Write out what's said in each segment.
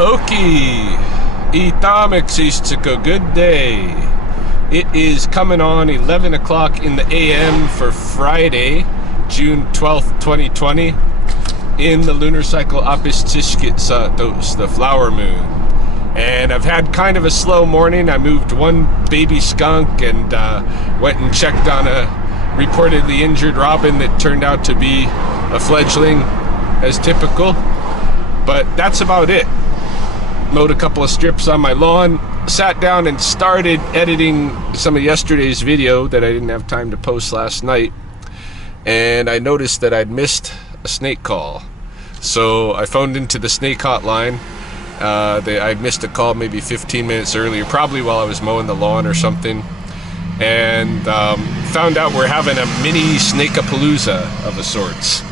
Okie, Itamix Istiko, good day. It is coming on 11 o'clock in the AM for Friday, June 12th, 2020, in the lunar cycle Apis Tishkit, the flower moon. And I've had kind of a slow morning. I moved one baby skunk and went and checked on a reportedly injured robin that turned out to be a fledgling, as typical. But that's about it. Mowed a couple of strips on my lawn, sat down and started editing some of yesterday's video that I didn't have time to post last night, and I noticed that I'd missed a snake call. So I phoned into the snake hotline. I'd missed a call maybe 15 minutes earlier, probably while I was mowing the lawn or something, and found out we're having a mini Snakapolooza of a sorts.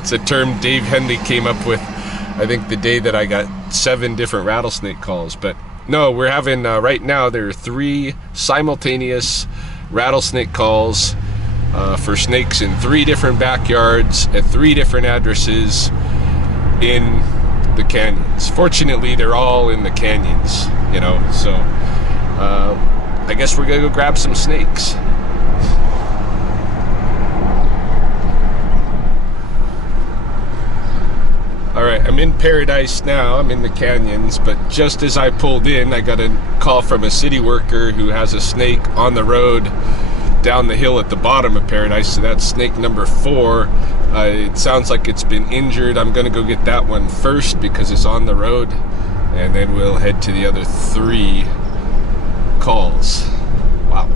It's a term Dave Henley came up with, I think, the day that I got 7 different rattlesnake calls. But no, we're having, right now, there are 3 simultaneous rattlesnake calls for snakes in 3 different backyards at 3 different addresses in the canyons. Fortunately, they're all in the canyons, you know, so I guess we're gonna go grab some snakes. Alright, I'm in Paradise now, I'm in the canyons, but just as I pulled in, I got a call from a city worker who has a snake on the road down the hill at the bottom of Paradise, so that's snake number 4. It sounds like it's been injured. I'm gonna go get that one first because it's on the road, and then we'll head to the other 3 calls. Wow.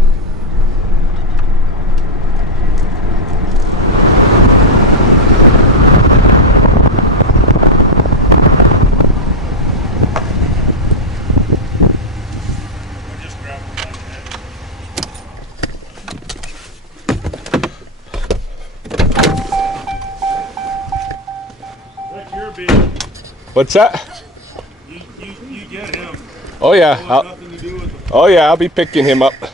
What's that? You get him. Oh yeah. Oh yeah, I'll be picking him up. You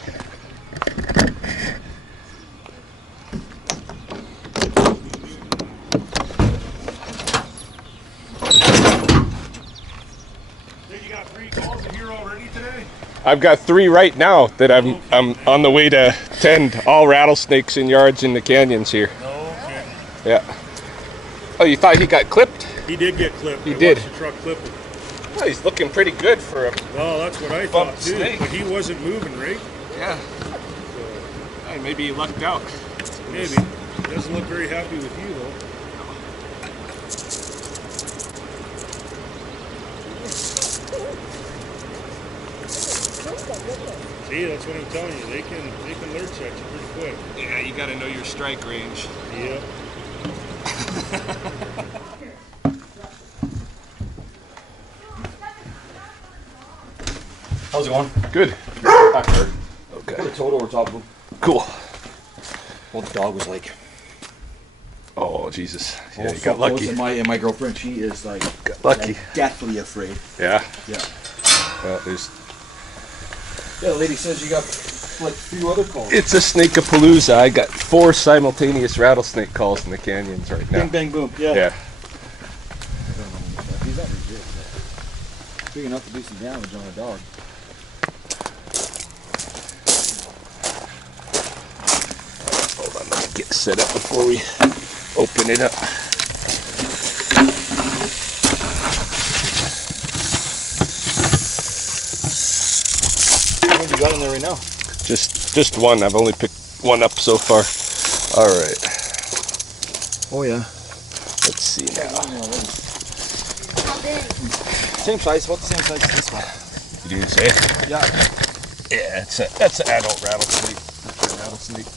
got 3 calls in here already today? I've got 3 right now that I'm on the way to tend, all rattlesnakes in yards in the canyons here. Okay. Yeah. Oh, you thought he got clipped? He did get clipped. He did. The truck clipped him. Well, he's looking pretty good for a Well, that's what I thought too. snake. But he wasn't moving, right? Yeah. Hey, maybe he lucked out. Maybe. Doesn't look very happy with you though. See, that's what I'm telling you. They can lurch at you pretty quick. Yeah, you got to know your strike range. Yeah. How's it going? Good. Back there. Okay. Put a total over top of him. Cool. Well, the dog was like, Oh, Jesus. Yeah, you so got lucky. close, and my girlfriend, she is like, Got lucky. deathly afraid. Yeah. Yeah. Well, there's. Yeah, the lady says you got like 3 other calls. It's a Snakapolooza. I got 4 simultaneous rattlesnake calls in the canyons right now. Bing, bang, boom. Yeah. Yeah. He's not very big, but big enough to do some damage on a dog. Hold on, let me get set up before we open it up. How many you got in there right now? Just one. I've only picked one up so far. All right. Oh yeah. Let's see now. Same size, about the same size as this one. You didn't say? Yeah. Yeah, that's an adult rattlesnake. That's a rattlesnake.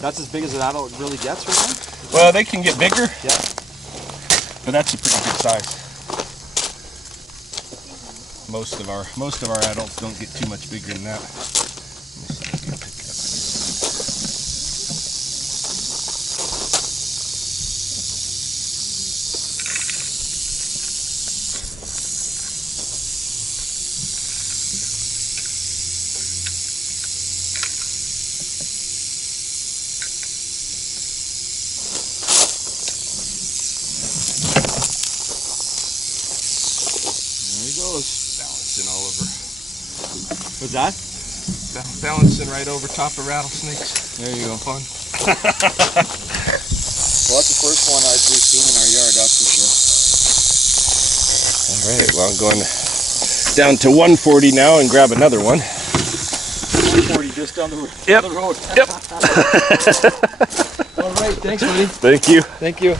That's as big as an adult really gets right now? Well, they can get bigger. Yeah. But that's a pretty good size. Most of our adults don't get too much bigger than that. Let me see if I can pick it up. What's that? Balancing right over top of rattlesnakes. There you go. Fun. Well, that's the first one we've seen in our yard, that's for sure. All right, well, I'm going down to 140 now and grab another one. 140 just down the road. Yep. Down the road. Yep. All right, thanks, buddy. Thank you. Thank you.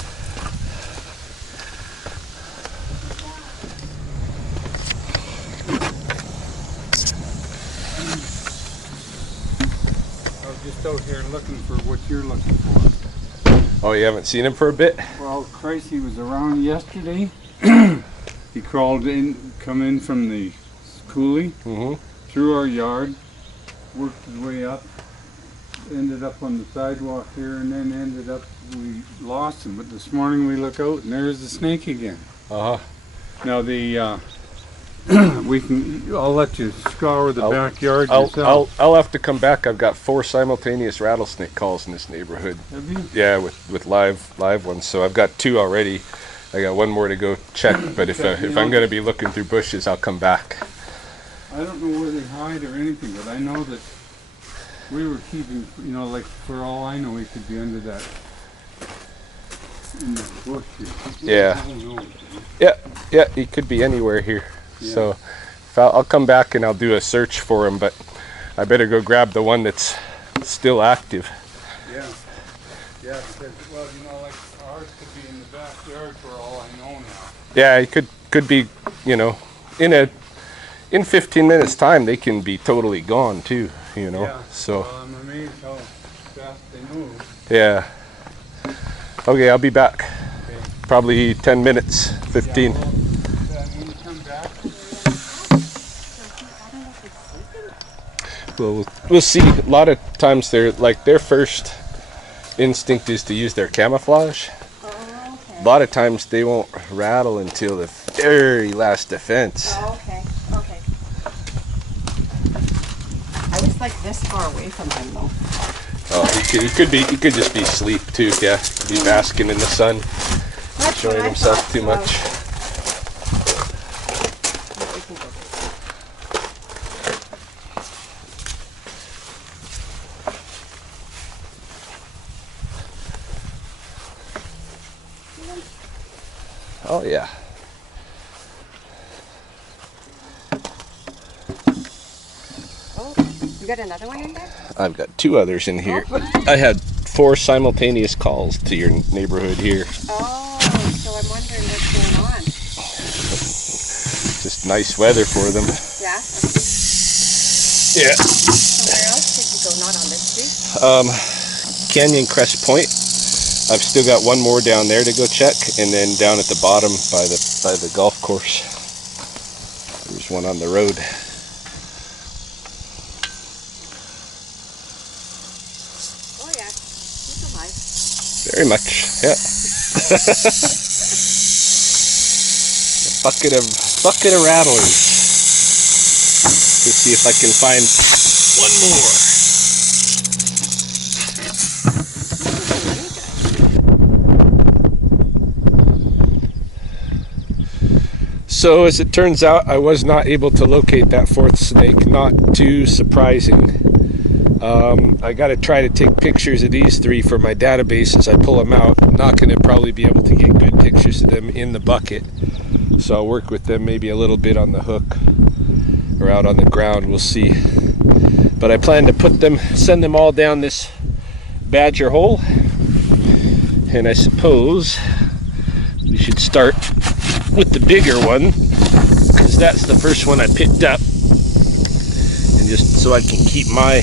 I was just out here looking for what you're looking for. Oh, you haven't seen him for a bit? Well, Christ, he was around yesterday. He crawled in, come in from the coulee, through our yard, worked his way up, ended up on the sidewalk here, and then ended up, we lost him. But this morning we look out, and there's the snake again. Uh-huh. Now the, I'll let you scour the backyard yourself. I'll have to come back. I've got 4 simultaneous rattlesnake calls in this neighborhood. Have you? Yeah, with live ones. So I've got 2 already. I got 1 more to go check. But if I'm going to be looking through bushes, I'll come back. I don't know where they hide or anything, but I know that we were keeping, you know, like for all I know, he could be under that, in the bush here. Yeah. I don't know. Yeah, he could be anywhere here. Yeah. So if I'll come back and I'll do a search for him, but I better go grab the one that's still active. Yeah. Yeah, because, well, you know, like ours could be in the backyard for all I know now. Yeah, he could be, you know, in 15 minutes time they can be totally gone too, you know. Yeah. So Well, I'm amazed how fast they move. yeah. Okay, I'll be back. Okay. Probably 10 minutes, 15. Yeah, well, when you come back, Well, we'll see. A lot of times their first instinct is to use their camouflage. Oh, okay. A lot of times they won't rattle until the very last defense. Oh, okay. Okay. I was like this far away from him though. Oh, he could just be asleep too. Yeah, be basking in the sun, That's enjoying what I himself thought, too so much. we can go. Oh yeah. Oh, you got another one in there? I've got 2 others in here. I had 4 simultaneous calls to your neighborhood here. Oh, so I'm wondering what's going on. Just nice weather for them. Yeah. Yeah. So where else did you go? Not on this street? Canyon Crest Point. I've still got 1 more down there to go check, and then down at the bottom by the golf course. There's one on the road. Oh yeah, he's alive. Very much, yeah. A bucket of rattlers. Let's see if I can find 1 more. So as it turns out, I was not able to locate that 4th snake. Not too surprising. I got to try to take pictures of these 3 for my database as I pull them out. I'm not going to probably be able to get good pictures of them in the bucket. So I'll work with them maybe a little bit on the hook or out on the ground. We'll see. But I plan to send them all down this badger hole. And I suppose we should start with the bigger one, because that's the first one I picked up, and just so I can keep my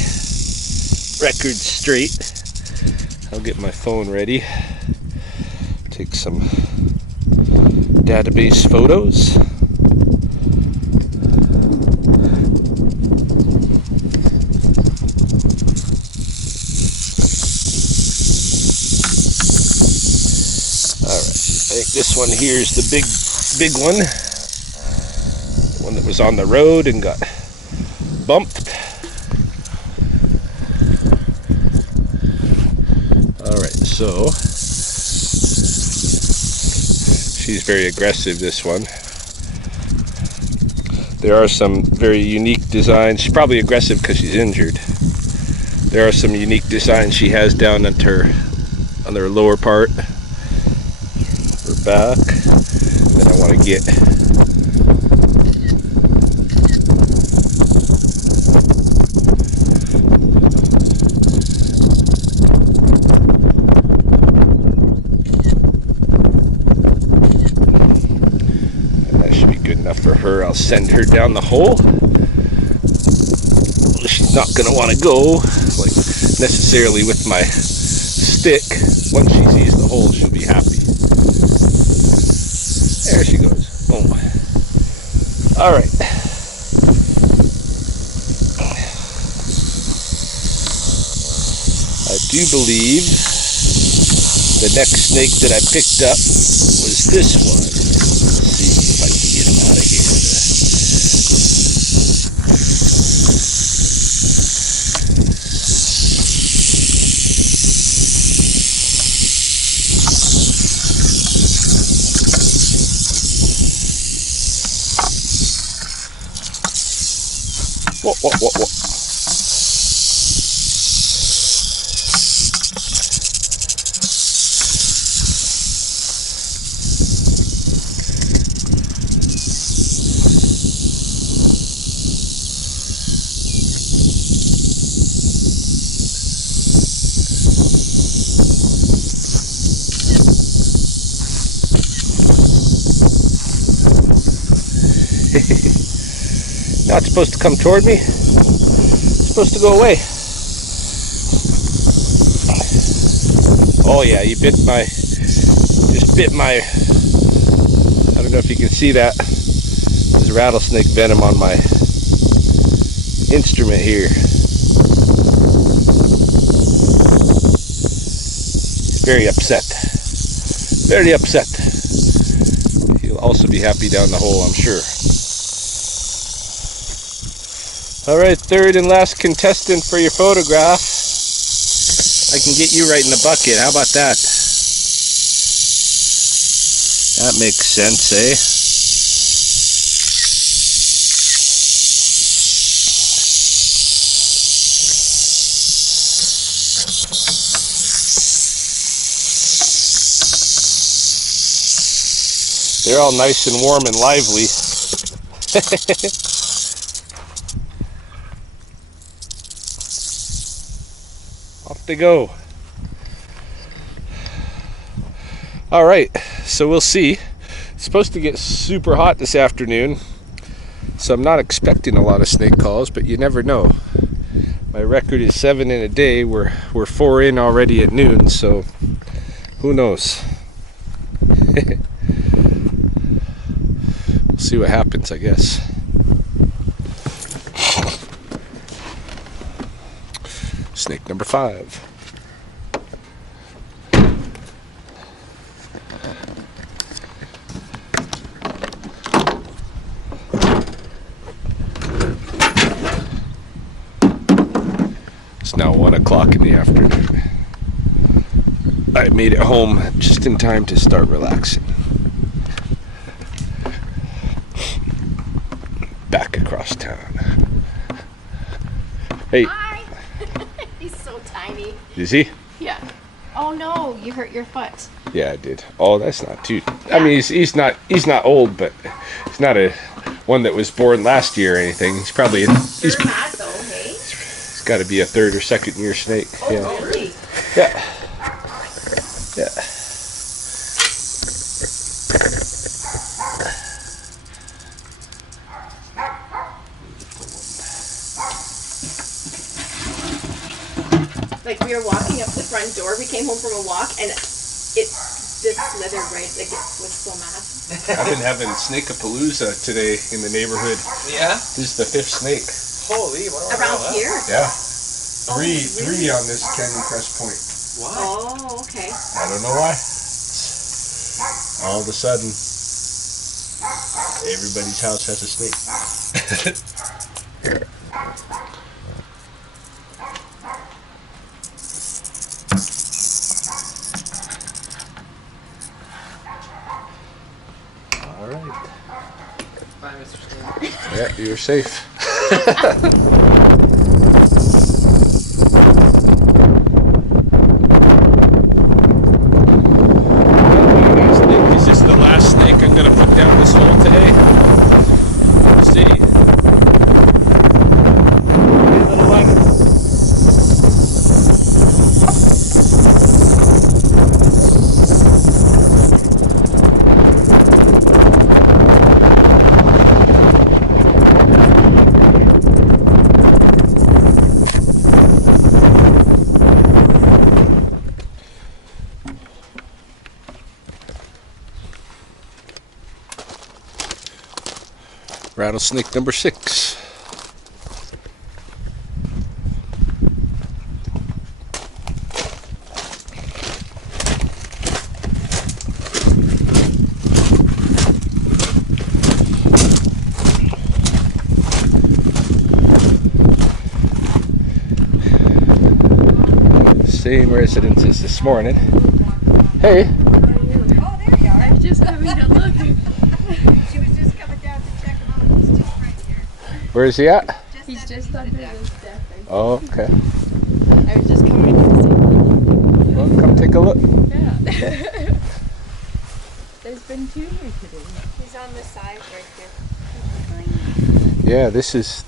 record straight, I'll get my phone ready, take some database photos. Alright, I think this one here is the big one. The one that was on the road and got bumped. Alright, so she's very aggressive, this one. There are some very unique designs. She's probably aggressive because she's injured. There are some unique designs she has down on her lower part, her back, that I want to get. That should be good enough for her. I'll send her down the hole. She's not going to want to go like necessarily with my stick. Once she sees the hole, she'll be happy. There she goes. Oh. All right. I do believe the next snake that I picked up was this one. Let's see if I can get him out of here. Whoa, whoa, whoa, whoa. Not supposed to come toward me. It's supposed to go away. Oh yeah, just bit my, I don't know if you can see that. There's rattlesnake venom on my instrument here. Very upset. Very upset. He'll also be happy down the hole, I'm sure. Alright, third and last contestant for your photograph. I can get you right in the bucket. How about that? That makes sense, eh? They're all nice and warm and lively. Off they go. All right, so we'll see. It's supposed to get super hot this afternoon, so I'm not expecting a lot of snake calls, but you never know. My record is 7 in a day. We're 4 in already at noon, so who knows? We'll see what happens, I guess. Snake number 5. It's now 1 o'clock in the afternoon. I made it home just in time to start relaxing. Back across town. Hey. Hi. He's so tiny. Is he? Yeah. Oh no, you hurt your foot. Yeah, I did. Oh, that's not too. I mean, he's not old, but he's not a one that was born last year or anything. He's probably he's Bad though, hey? got to be a 3rd or 2nd year snake. Oh, Yeah. really? Yeah. Yeah. Like we were walking up the front door, we came home from a walk, and it just slithered right, like it was so mad. I've been having Snakapolooza today in the neighborhood. Yeah? This is the 5th snake. Holy, what Around here? Yeah. Oh, really? Three on this Canyon Crest Point. Why? Oh, okay. I don't know why. All of a sudden, everybody's house has a snake. All right. Bye, Mr. Snake. Yeah. You're safe. Is this the last snake I'm gonna put down this hole today? Let's see. Little one. Rattlesnake number 6. Same residence as this morning. Hey. Oh, there you are. I'm just coming to look. She was just coming down to check him out. He's just right here. Where is he at? He's just under this deck. Oh, okay. I was just coming to see. Well, come take a look. Yeah. There's been 2 here today. He's on the side right here. Yeah, this is,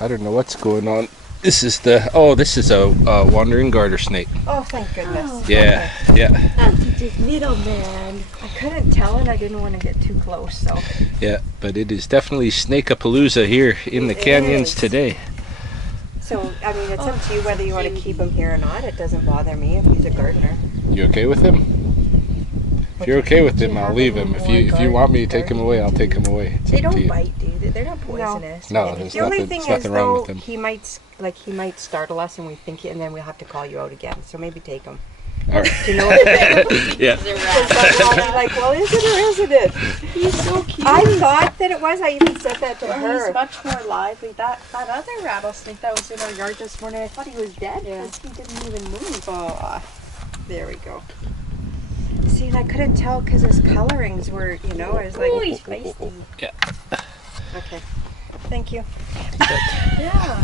I don't know what's going on. This is a wandering garter snake. Oh, thank goodness. Oh. Yeah, yeah, Just middleman. I couldn't tell and I didn't want to get too close, so. yeah. But it is definitely Snakapolooza here in the It canyons is. today. So, I mean, it's up to you whether you want to keep him here or not. It doesn't bother me if he's a gardener. You okay with him? If you're okay with him, I'll leave him. If you want me to take him away, I'll take him away. It's They up to don't you. bite, do they? They're not poisonous. No, there's the only nothing- thing there's is, nothing wrong though, with him. he might startle us and we think it, and then we'll have to call you out again. So maybe take him. All right. Do you know what I mean? Yeah. I'll be like, well, is it or isn't it? He's so cute. I thought that it was. I even said that to Well, her. he's much more lively. That other rattlesnake that was in our yard this morning, I thought he was dead because he didn't even move. Oh, there we go. See, and I couldn't tell because his colorings were, I was like, Ooh, he's feisty. Yeah. Okay. Thank you. Yeah.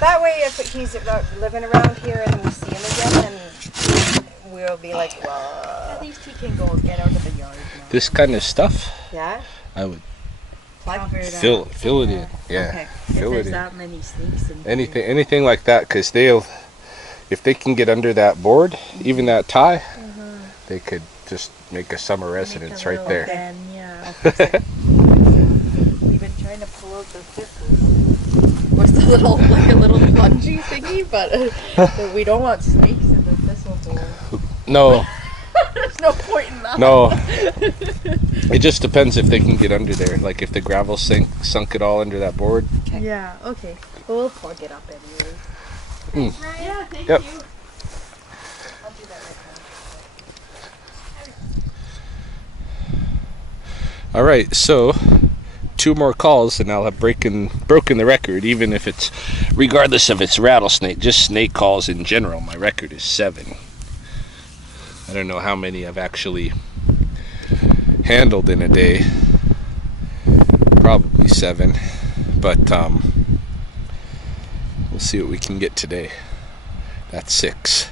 That way, if he's living around here and we see him again, then we'll be like, well, At least he can go get out of the yard now. This kind of stuff, yeah. I would Cover it up. fill it in. Yeah. Okay. If Fill it there's in. that many snakes in Anything like that, because if they can get under that board, even that tie, they could just make a summer residence right there. Then, yeah. We've been trying to pull out the thistles. With the little, like a little plungy thingy, but we don't want snakes in the thistle hole. No, There's no point in that. no. It just depends if they can get under there. Like if the gravel sunk it all under that board. Yeah, okay. Well, we'll plug it up anyway. Yeah, thank Yep. you. I'll do that right All right, so 2 more calls and I'll have broken the record, even if it's, regardless of it's rattlesnake, just snake calls in general. My record is 7. I don't know how many I've actually handled in a day. Probably 7, but we'll see what we can get today. That's 6.